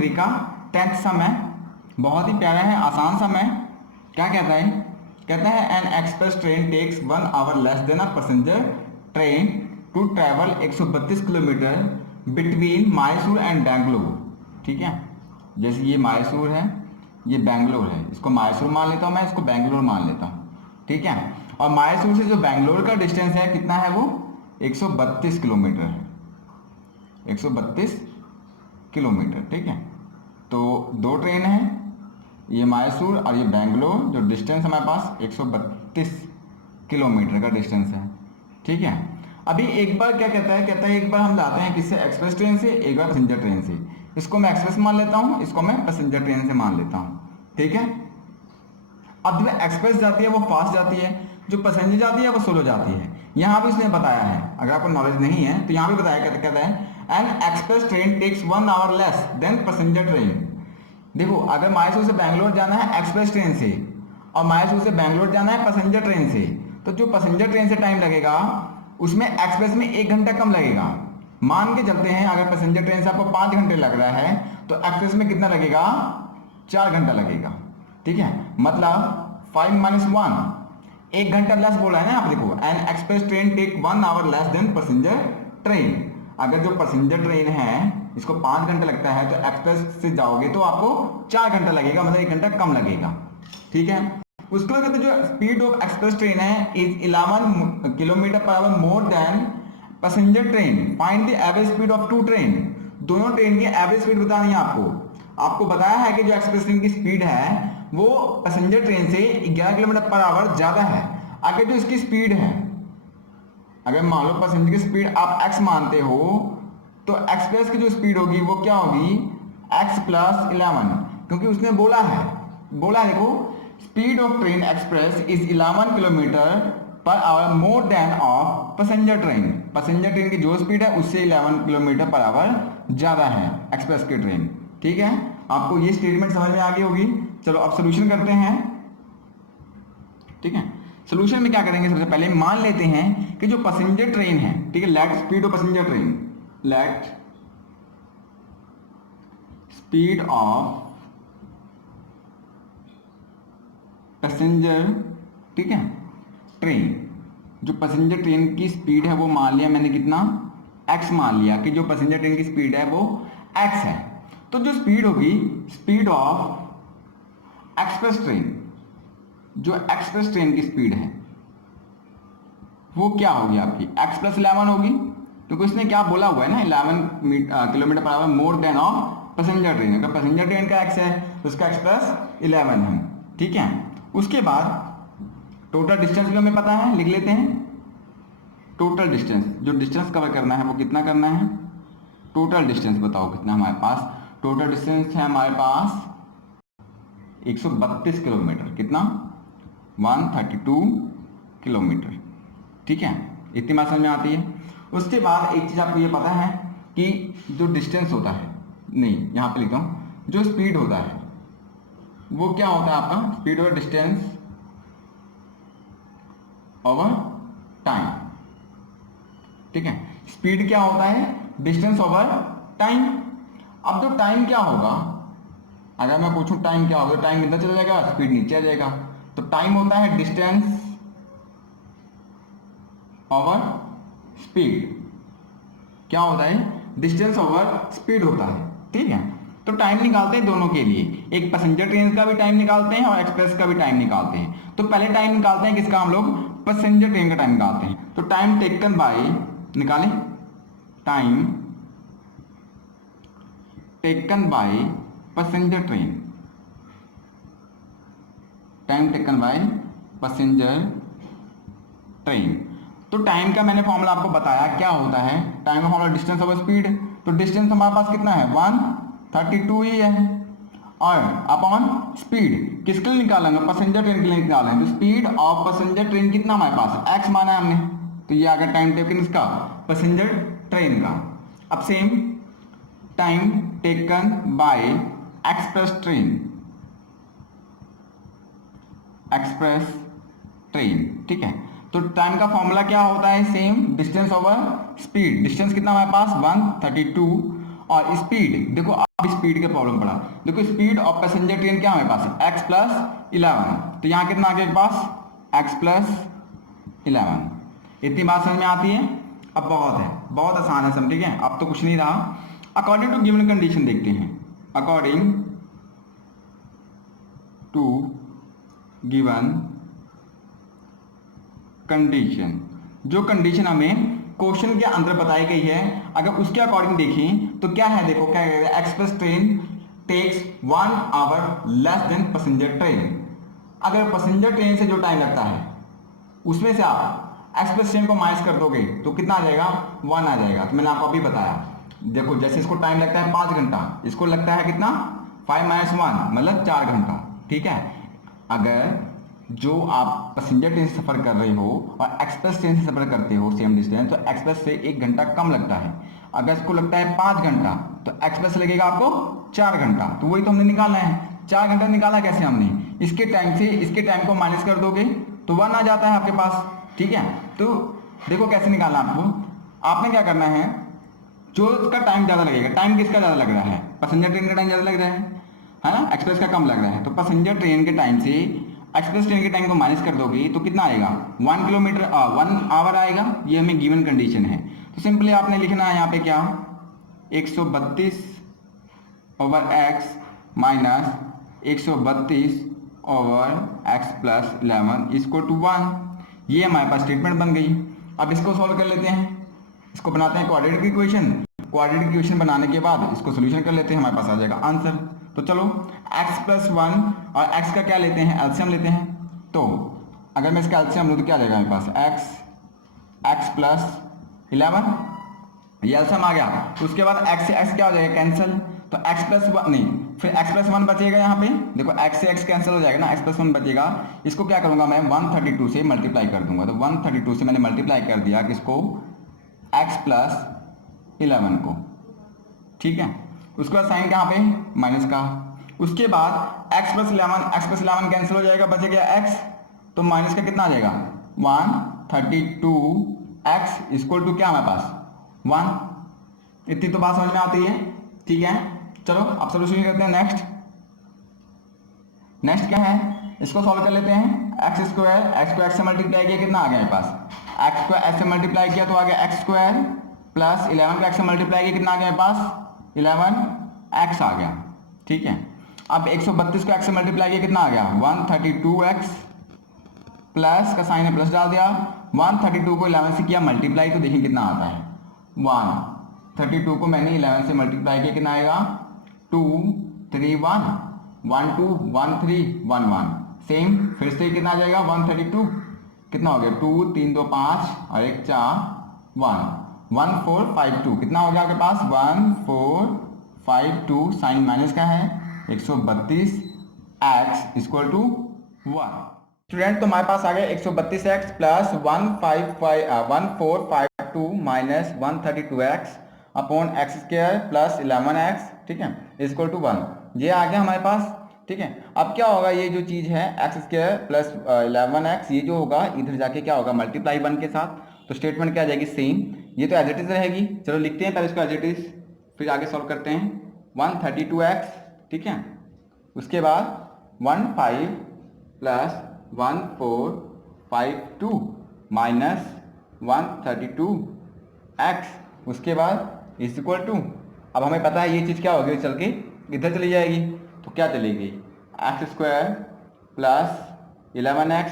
3 का 10th सम है, बहुत ही प्यारा है, आसान सम है। क्या कहता है? कहता है an express train takes 1 hour less than a passenger train to travel 132 kilometre between Mysore and Bangalore. ठीक है, जैसे ये मैसूर है, ये बेंगलोर है, इसको मैसूर मान लेता हूँ मैं, इसको बेंगलोर मान लेता हूँ। ठीक है, और मैसूर से जो बेंगलोर का डिस्टेंस है कितना है? वो 132 किलोमीटर, 132 किलोमीटर। ठीक है, तो दो ट्रेन है, ये मैसूर और ये बेंगलोर, जो डिस्टेंस हमारे पास 132 किलोमीटर का डिस्टेंस है। ठीक है, अभी एक बार क्या कहता है? कहता है एक बार हम जाते हैं किससे? एक्सप्रेस ट्रेन से, एक बार पैसेंजर ट्रेन से। इसको मैं एक्सप्रेस मान लेता हूँ, इसको मैं पैसेंजर ट्रेन से मान लेता हूँ। ठीक है, अब जो एक्सप्रेस जाती है वो फास्ट जाती है, जो पैसेंजर जाती है वो स्लो जाती है। यहाँ भी उसने बताया है, अगर आपको नॉलेज नहीं है तो यहाँ भी बताया, कहता है an express train takes 1 hour less than passenger train. देखो, अगर मैसूर से बेंगलोर जाना है एक्सप्रेस ट्रेन से और मैसूर से बेंगलोर जाना है पैसेंजर ट्रेन से, तो जो पैसेंजर ट्रेन से टाइम लगेगा उसमें एक्सप्रेस में 1 घंटा कम लगेगा। मान के चलते हैं अगर पैसेंजर ट्रेन से आपको 5 घंटे लग रहा है तो एक्सप्रेस में कितना लगेगा? 4 घंटा लगेगा। ठीक है, मतलब 5 - 1, 1 घंटा लेस बोला है ना। आप देखो, an express train take 1 hour less than passenger train. अगर जो पैसेंजर ट्रेन है इसको 5 घंटे लगता है तो एक्सप्रेस से जाओगे तो आपको 4 घंटा लगेगा, मतलब 1 घंटा कम लगेगा। ठीक है, उसके बाद कहते हैं जो स्पीड ऑफ एक्सप्रेस ट्रेन है is 11 kilometre per hour more than passenger train. Find the average speed of two train. दोनों ट्रेन की एवरेज स्पीड बतानी है आपको बताया है कि जो एक्सप्रेस ट्रेन की स्पीड है वो पैसेंजर ट्रेन से 11 किलोमीटर पर आवर ज्यादा है। आगे जो इसकी स्पीड है, अगर मान लो पैसेंजर की स्पीड आप x मानते हो तो एक्सप्रेस की जो स्पीड होगी वो क्या होगी? x + 11, क्योंकि उसने बोला है देखो, speed of train express is 11 kilometre per hour more then of passenger train. Passenger train की जो स्पीड है उससे 11 किलोमीटर पर आवर ज्यादा है एक्सप्रेस की ट्रेन। ठीक है, आपको ये स्टेटमेंट समझ में आ गई होगी। चलो अब सोल्यूशन करते हैं। ठीक है, सोल्यूशन में क्या करेंगे? सबसे पहले मान लेते हैं कि जो पैसेंजर ट्रेन है, ठीक है, let speed of passenger train, let speed of passenger, ठीक है, ट्रेन, जो पैसेंजर ट्रेन की स्पीड है वो मान लिया मैंने कितना? x मान लिया कि जो पैसेंजर ट्रेन की स्पीड है वो x है। तो जो स्पीड होगी, स्पीड ऑफ एक्सप्रेस ट्रेन, जो एक्सप्रेस ट्रेन की स्पीड है वो क्या होगी आपकी? x + 11 होगी, क्योंकि उसने क्या बोला हुआ है ना, 11 kilometre per hour more then of passenger train. अगर पैसेंजर ट्रेन का x है तो उसका x + 11 है। ठीक है, उसके बाद टोटल डिस्टेंस भी हमें पता है, लिख लेते हैं। टोटल डिस्टेंस, जो डिस्टेंस कवर करना है वो कितना करना है? टोटल डिस्टेंस बताओ कितना हमारे पास? टोटल डिस्टेंस है हमारे पास 132 किलोमीटर। कितना? 132 किलोमीटर। ठीक है, इतनी बात समझ में आती है। उसके बाद एक चीज़ आपको ये पता है कि जो डिस्टेंस होता है, नहीं यहाँ पे लिखता हूँ, जो स्पीड होता है वो क्या होता है आपका? Speed over distance over time. ठीक है, स्पीड क्या होता है? Distance over time. अब जो टाइम क्या होगा, अगर मैं पूछूं टाइम क्या होगा, टाइम कितना चला जाएगा? स्पीड नीचे आ जाएगा। तो टाइम होता है डिस्टेंस ओवर स्पीड। क्या होता है? डिस्टेंस ओवर स्पीड होता है। ठीक है, तो टाइम निकालते हैं दोनों के लिए, एक पैसेंजर ट्रेन का भी टाइम निकालते हैं और एक्सप्रेस का भी टाइम निकालते हैं। तो पहले टाइम निकालते हैं किसका? हम लोग पैसेंजर ट्रेन का टाइम निकालते हैं। तो टाइम टेकन बाय, निकालें, time taken by passenger train, time taken by passenger train. तो टाइम का मैंने फॉर्मूला आपको बताया क्या होता है। टाइम का फॉर्मूला डिस्टेंस ओवर स्पीड। तो डिस्टेंस हमारे पास कितना है? 132 ही है, और अपॉन स्पीड किसके लिए निकालेंगे? पैसेंजर ट्रेन के लिए निकालेंगे। तो स्पीड ऑफ पैसेंजर ट्रेन कितना हमारे पास? x माना है हमने, तो ये आ गया टाइम टेकन इसका, पैसेंजर ट्रेन का। अब same time taken by express train, express train. ठीक है, तो टाइम का फॉर्मूला क्या होता है? Same, distance over speed. Distance कितना हमारे पास? 132, और स्पीड, देखो अब स्पीड का प्रॉब्लम पड़ा, देखो स्पीड ऑफ पैसेंजर ट्रेन क्या हमारे पास x प्लस 11, तो यहाँ कितना आ गया के पास x प्लस 11। इतनी बात समझ में आती है? अब बहुत है, बहुत आसान है सब, ठीक है, अब तो कुछ नहीं रहा। अकॉर्डिंग टू गिवन कंडीशन देखते हैं, अकॉर्डिंग टू गिवन कंडीशन, जो कंडीशन हमें क्वेश्चन के अंदर बताई गई है, अगर उसके अकॉर्डिंग देखें तो क्या है, देखो क्या है, express train takes 1 hour less than passenger train. अगर पैसेंजर ट्रेन से जो टाइम लगता है उसमें से आप एक्सप्रेस ट्रेन को माइनस कर दोगे तो कितना आ जाएगा, 1 आ जाएगा। तो मैंने आपको अभी बताया, देखो जैसे इसको टाइम लगता है 5 घंटा, इसको लगता है कितना 5 - 1 मतलब 4 घंटा, ठीक है। अगर जो आप पैसेंजर ट्रेन से सफ़र कर रहे हो और एक्सप्रेस ट्रेन से सफ़र करते हो सेम डिस्टेंस, तो एक्सप्रेस से 1 घंटा कम लगता है। अगर इसको लगता है 5 घंटा तो एक्सप्रेस लगेगा आपको 4 घंटा, तो वही तो हमने निकालना है। 4 घंटा निकाला कैसे हमने, इसके टाइम से इसके टाइम को माइनस कर दोगे तो 1 आ जाता है आपके पास, ठीक है। तो देखो कैसे निकालना आपको, आपने क्या करना है, जो इसका टाइम ज़्यादा लगेगा, टाइम किसका ज़्यादा लग रहा है, पैसेंजर ट्रेन का टाइम ज़्यादा लग रहा है ना, एक्सप्रेस का कम लग रहा है, तो पैसेंजर ट्रेन के टाइम से एक्सप्रेस ट्रेन के टाइम को माइनस कर दोगे तो कितना आएगा, 1 किलोमीटर 1 आवर आएगा। ये हमें गिवन कंडीशन है। तो सिंपली आपने लिखना है यहाँ पे क्या, 132 over x minus 132 over x plus 11 equal to 1। ये हमारे पास स्टेटमेंट बन गई। अब इसको सॉल्व कर लेते हैं, इसको बनाते हैं क्वाड्रेटिक इक्वेशन। क्वाड्रेटिक इक्वेशन बनाने के बाद इसको सोल्यूशन कर लेते हैं, हमारे पास आ जाएगा आंसर। तो चलो x प्लस 1 और x का क्या लेते हैं, एलसीएम लेते हैं। तो अगर मैं इसका एलसीएम लूँ तो क्या जाएगा मेरे पास, x प्लस 11, ये एलसीएम आ गया। तो उसके बाद x से x क्या हो जाएगा, कैंसिल, तो x प्लस 1 नहीं, फिर x प्लस 1 बचेगा यहाँ पे, देखो x से x कैंसिल हो जाएगा ना, x प्लस 1 बचेगा। इसको क्या करूँगा मैं, 132 से मल्टीप्लाई कर दूंगा। तो 132 से मैंने मल्टीप्लाई कर दिया किसको, x प्लस 11 को, ठीक है। उसके बाद साइन कहाँ पे, माइनस का। उसके बाद x प्लस 11 कैंसिल हो जाएगा, बच गया x, तो माइनस का कितना आ जाएगा, 132x इक्वल टू क्या हमारे पास 1। इतनी तो बात समझ में आती है, ठीक है। चलो अब सोल्यूशन करते हैं। नेक्स्ट क्या है, इसको सॉल्व कर लेते हैं। एक्स स्क्वायर, एक्स को एक्स से मल्टीप्लाई किया कितना आ गया मेरे पास, एक्स को एक्स से मल्टीप्लाई किया तो आ गया एक्स स्क्वायर, प्लस 11 को एक्स से मल्टीप्लाई किया कितना आ गया मेरे पास 11x आ गया, ठीक है। अब 132 को एक्स से मल्टीप्लाई किया कितना आ गया 132x, प्लस का साइन है प्लस डाल दिया, 132 को 11 से किया मल्टीप्लाई तो देखिए कितना आता है 132 को मैंने 11 से मल्टीप्लाई किया कितना आएगा 2 3 1 1 2 1 3 1 1। सेम फिर से कितना आ जाएगा 132, कितना हो गया 2 3 2 5 और 1 4 1 1452, कितना हो गया आपके पास 1452। साइन माइनस का है 132 x इक्वल टू 1। स्टूडेंट तो हमारे पास आ गया 132x plus 1452 minus 132x upon x square plus 11x, ठीक है, इक्वल टू 1। ये आ गया हमारे पास, ठीक है। अब क्या होगा, ये जो चीज़ है एक्स स्क्वायर प्लस 11x, ये जो होगा इधर जाके क्या होगा मल्टीप्लाई 1 के साथ, तो स्टेटमेंट क्या आ जाएगी सेम। ये तो एज इट इज रहेगी। चलो लिखते हैं पहले इसको एज इट इज, फिर आगे सॉल्व करते हैं। 132x, ठीक है, उसके बाद 15 प्लस 1452 माइनस 132x, उसके बाद इज इक्वल टू, अब हमें पता है ये चीज़ क्या होगी, चल के इधर चली जाएगी, तो क्या चलेगी एक्स स्क्वायर प्लस 11x।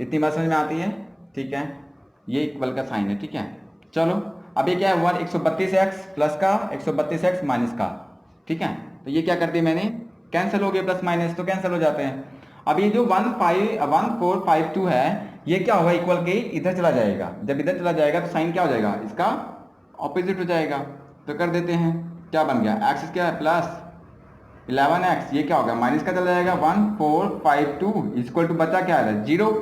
इतनी बात समझ में आती है, ठीक है, ये इक्वल का साइन है, ठीक है। चलो अब ये क्या है 132x प्लस का 132x माइनस का, ठीक है, तो ये क्या कर दिया मैंने, कैंसिल हो गए, प्लस माइनस तो कैंसिल हो जाते हैं। अब ये जो 1452 है ये क्या होगा इक्वल के इधर चला जाएगा, जब इधर चला जाएगा तो साइन क्या हो जाएगा, इसका ऑपोजिट हो जाएगा। तो कर देते हैं, क्या बन गया एक्स क्या है प्लस 11x, ये क्या होगा माइनस का चला जाएगा 1452 इक्वल टू बचा क्या है 0,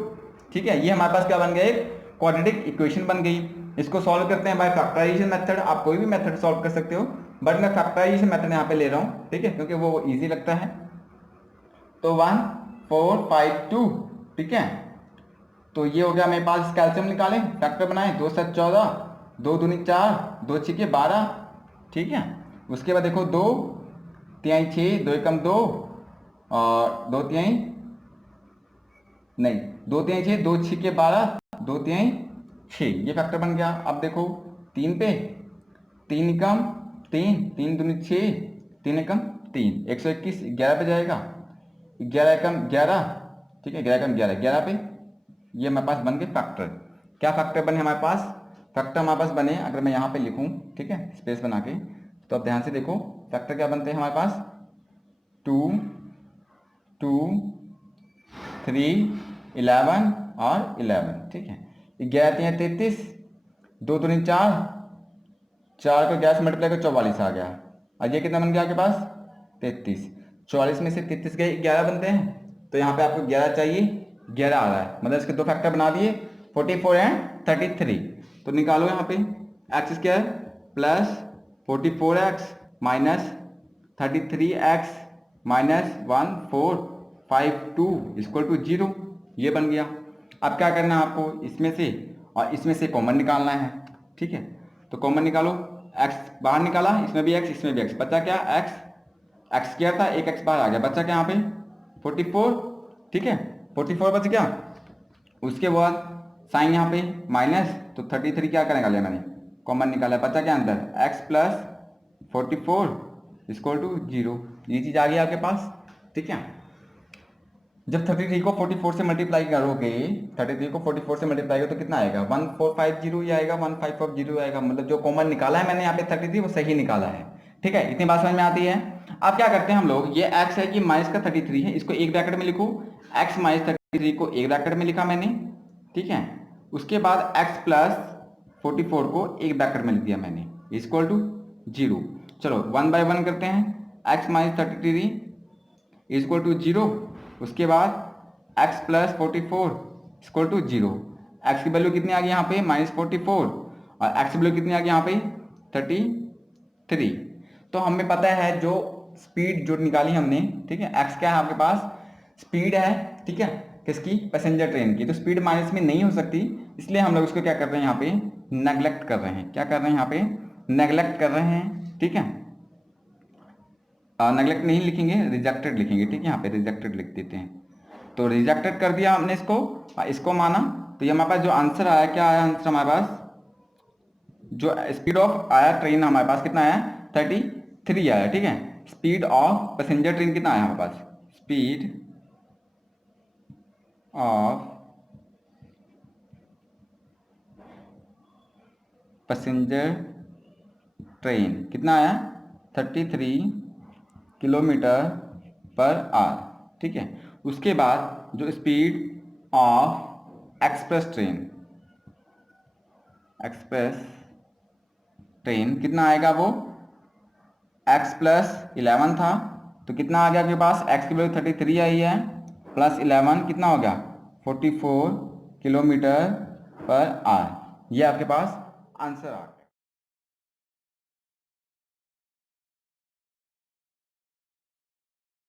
ठीक है। ये हमारे पास क्या बन गया, एक क्वाड्रेटिक इक्वेशन बन गई। इसको सॉल्व करते हैं बाय फैक्टराइजेशन मेथड। आप कोई भी मेथड सॉल्व कर सकते हो, बट मैं फैक्टराइजेशन मेथड यहाँ पे ले रहा हूँ, ठीक है, क्योंकि वो इजी लगता है। तो 1452, ठीक है, तो ये हो गया मेरे पास, कैल्शियम निकालें, फैक्टर बनाएं, 2 7 14, 2 दूनी 4, 2 6 12, ठीक है। उसके बाद देखो 2 तिहाई 6, 2 एकम 2 और 2 तिहाई नहीं 2 तिहाई 6, 2 6 12, 2 तिहाई 6, ये फैक्टर बन गया। अब देखो 3 पे 3 एकम 3, 3 दूनी 6, 3 एकम 3, 121, 11 पे जाएगा, 11 एकम 11, ठीक है 11 एकम 11, 11 पे ये हमारे पास बन गए फैक्टर। क्या फैक्टर बने हमारे पास? फैक्टर हमारे पास बने, अगर मैं यहाँ पे लिखूँ, ठीक है स्पेस बना के, तो अब ध्यान से देखो फैक्टर क्या बनते हैं हमारे पास, 2 2 3 11 और 11, ठीक है 11 3 33, 2 दूनी 4, 4 को 11 से मल्टीप्लाई कर 44 आ गया। और ये कितना बन गया आपके पास 33, 44 में से 33 गए 11 बनते हैं, तो यहाँ पे आपको 11 चाहिए, 11 आ रहा है, मतलब इसके दो फैक्टर बना दिए 44 एंड 33। तो निकालो यहाँ पे x square plus 44x minus 33x minus 1452 equal to 0, ये बन गया। अब क्या करना है आपको, इसमें से और इसमें से कॉमन निकालना है, ठीक है तो कॉमन निकालो, x बाहर निकाला, इसमें भी x इसमें भी x, बचा क्या x स्क्वायर था, एक x बाहर आ गया, बचा क्या यहाँ पे 44, ठीक है 44 बच गया। उसके बाद साइन यहाँ पे माइनस, तो 33 क्या करेगा ले मैंने कॉमन निकाला, बचा क्या अंदर x प्लस 44 इक्वल टू 0, ये चीज़ आ गई आपके पास, ठीक है। जब 33 को 44 से मल्टीप्लाई करोगे, 33 को 44 से मल्टीप्लाई करोगे तो कितना आएगा 1450 ही आएगा, 1550 आएगा, मतलब जो कॉमन निकाला है मैंने यहाँ पे 33 वो सही निकाला है, ठीक है इतनी बात समझ में आती है। अब क्या करते हैं हम लोग, ये x है कि माइनस का 33 है, इसको एक ब्रैकेट में लिखो, x माइनस 33 को एक ब्रैकेट में लिखा मैंने, ठीक है उसके बाद x प्लस 44 को एक ब्रैकेट में लिख दिया मैंने इक्वल टू 0। चलो 1 बाय 1 करते हैं, x माइनस 33 इक्वल टू 0, उसके बाद x plus 44 equal to 0, x की वैल्यू कितनी आ गई यहाँ पे -44 और x की वैल्यू कितनी आ गई यहाँ पे 33। तो हमें पता है जो स्पीड जो निकाली हमने, ठीक है x क्या है आपके पास स्पीड है, ठीक है किसकी पैसेंजर ट्रेन की, तो स्पीड माइनस में नहीं हो सकती, इसलिए हम लोग इसको क्या कर रहे हैं यहाँ पे नेग्लेक्ट कर रहे हैं, क्या कर रहे हैं यहाँ पे नेग्लेक्ट कर रहे हैं, ठीक है नेग्लेक्ट नहीं लिखेंगे रिजेक्टेड लिखेंगे, ठीक है यहाँ पे रिजेक्टेड लिख देते हैं। तो रिजेक्टेड कर दिया हमने इसको माना, तो ये हमारे पास जो आंसर आया, क्या आया आंसर हमारे पास, जो स्पीड ऑफ आया ट्रेन हमारे पास कितना आया 33 आया, ठीक है स्पीड ऑफ पैसेंजर ट्रेन कितना आया हमारे पास, स्पीड ऑफ पैसेंजर ट्रेन कितना आया 33 किलोमीटर पर आवर, ठीक है। उसके बाद जो स्पीड ऑफ एक्सप्रेस ट्रेन कितना आएगा, वो x प्लस 11 था, तो कितना आ गया आपके पास, x की वैल्यू 33 आई है, प्लस 11 कितना हो गया 44 किलोमीटर पर आवर, ये आपके पास आंसर आ गया।